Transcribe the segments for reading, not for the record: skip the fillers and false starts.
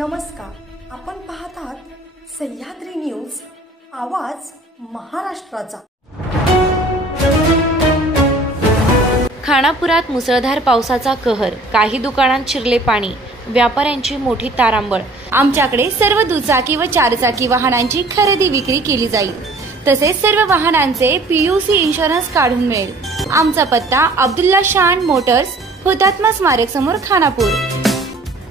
नमस्कार, आपण पाहत आहात सह्याद्री न्यूज, आवाज महाराष्ट्राचा। खानापुरात मुसळधार पावसाचा कहर, काही दुकानांत शिरले पाणी, व्यापाऱ्यांची मोठी तारांबळ। आमच्याकडे सर्व दुचाकी व चारचाकी वाहनांची खरेदी विक्री केली जाईल, तसेच सर्व वाहनांचे PUC इन्शुरन्स काढून मिळेल। आमचा पत्ता अब्दुल्ला शान मोटर्स, हुतात्मा स्मारक समोर, खानापूर।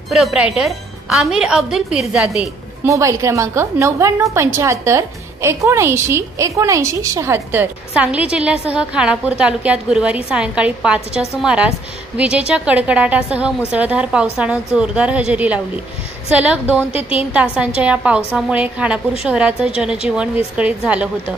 प्रोप्रायटर आमिर अब्दुल पीरजादे। मोबाईल क्रमांक 9975 79 79 76। सांगली जिल्ह्यासह खानापूर तालुक्यात गुरुवारी सायंकाळी 5च्या सुमारास विजेच्या कडकडाटासह मुसळधार पावसानं जोरदार हजेरी लावली। सलग 2 ते 3 तासांच्या या पावसामुळे खानापूर शहराचं जनजीवन विस्कळीत झालं होतं।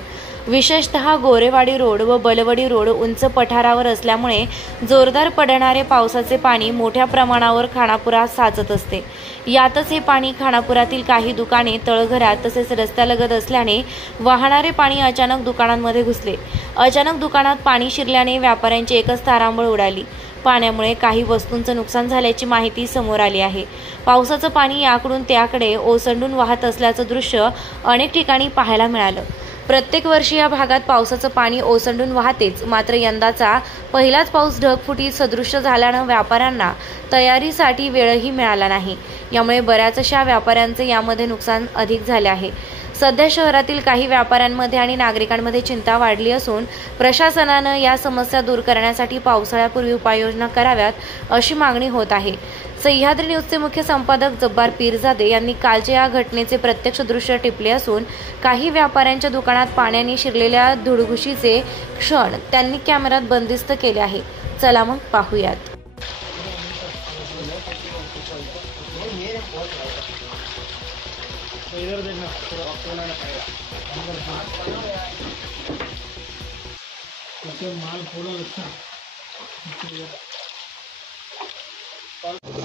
विशेषतः गोरेवाडी रोड व बलवडी रोड उंच पठारावर असल्यामुळे जोरदार पडणारे पावसाचे पाणी मोठ्या प्रमाणावर खानापुरात साचत असते। यातच हे पाणी खानापुरातील काही दुकाने, तळघरात तसेच रस्त्यालगत असल्याने वाहणारे पाणी अचानक दुकानांमध्ये घुसले। अचानक दुकानात पाणी शिरल्याने व्यापाऱ्यांची एकच तारांबळ उडाली। पाण्यामुळे काही वस्तूंचं नुकसान झाल्याची माहिती समोर आली आहे। पावसाचं पाणी याकडून त्याकडे ओसंडून वाहत असल्याचं दृश्य अनेक ठिकाणी पाहायला मिळालं। प्रत्येक वर्षी या भागात पावसाचं पाणी ओसंडून वाहतेच, मात्र यंदाचा पहिलाच पाऊस ढगफुटी सदृश्य झाल्यानं व्यापाऱ्यांना तयारीसाठी वेळही मिळाला नाही। यामुळे बऱ्याचशा व्यापाऱ्यांचे यामध्ये नुकसान अधिक झाले आहे। सध्या शहरातील काही व्यापाऱ्यांमध्ये आणि नागरिकांमध्ये चिंता वाढली असून प्रशासनानं या समस्या दूर करण्यासाठी पावसाळ्यापूर्वी उपाययोजना कराव्यात, अशी मागणी होत आहे। सह्याद्री न्यूजचे मुख्य संपादक जब्बार पीरजादे यांनी कालच्या या घटनेचे प्रत्यक्ष दृश्य टिपले असून काही व्यापाऱ्यांच्या दुकानात पाण्याने शिरलेल्या धुडघुशीचे क्षण त्यांनी कॅमेऱ्यात बंदिस्त केले आहे। चला मग पाहूयात। माल थोड़ा अच्छा Thank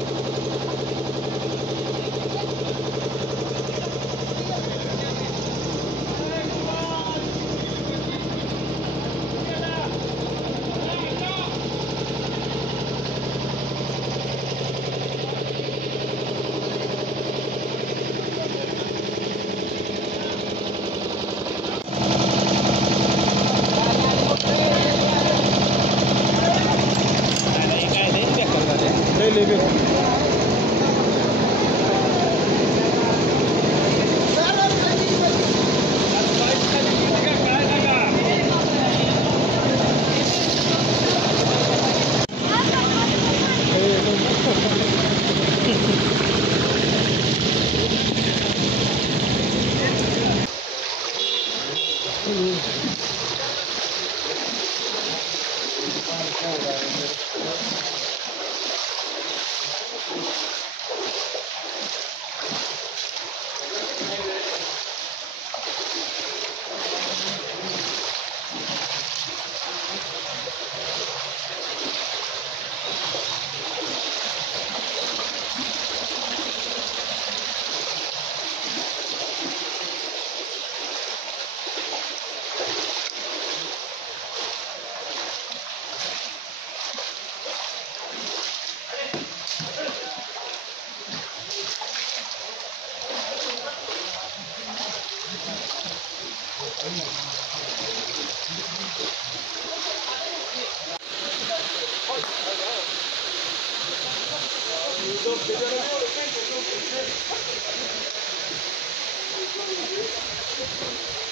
you.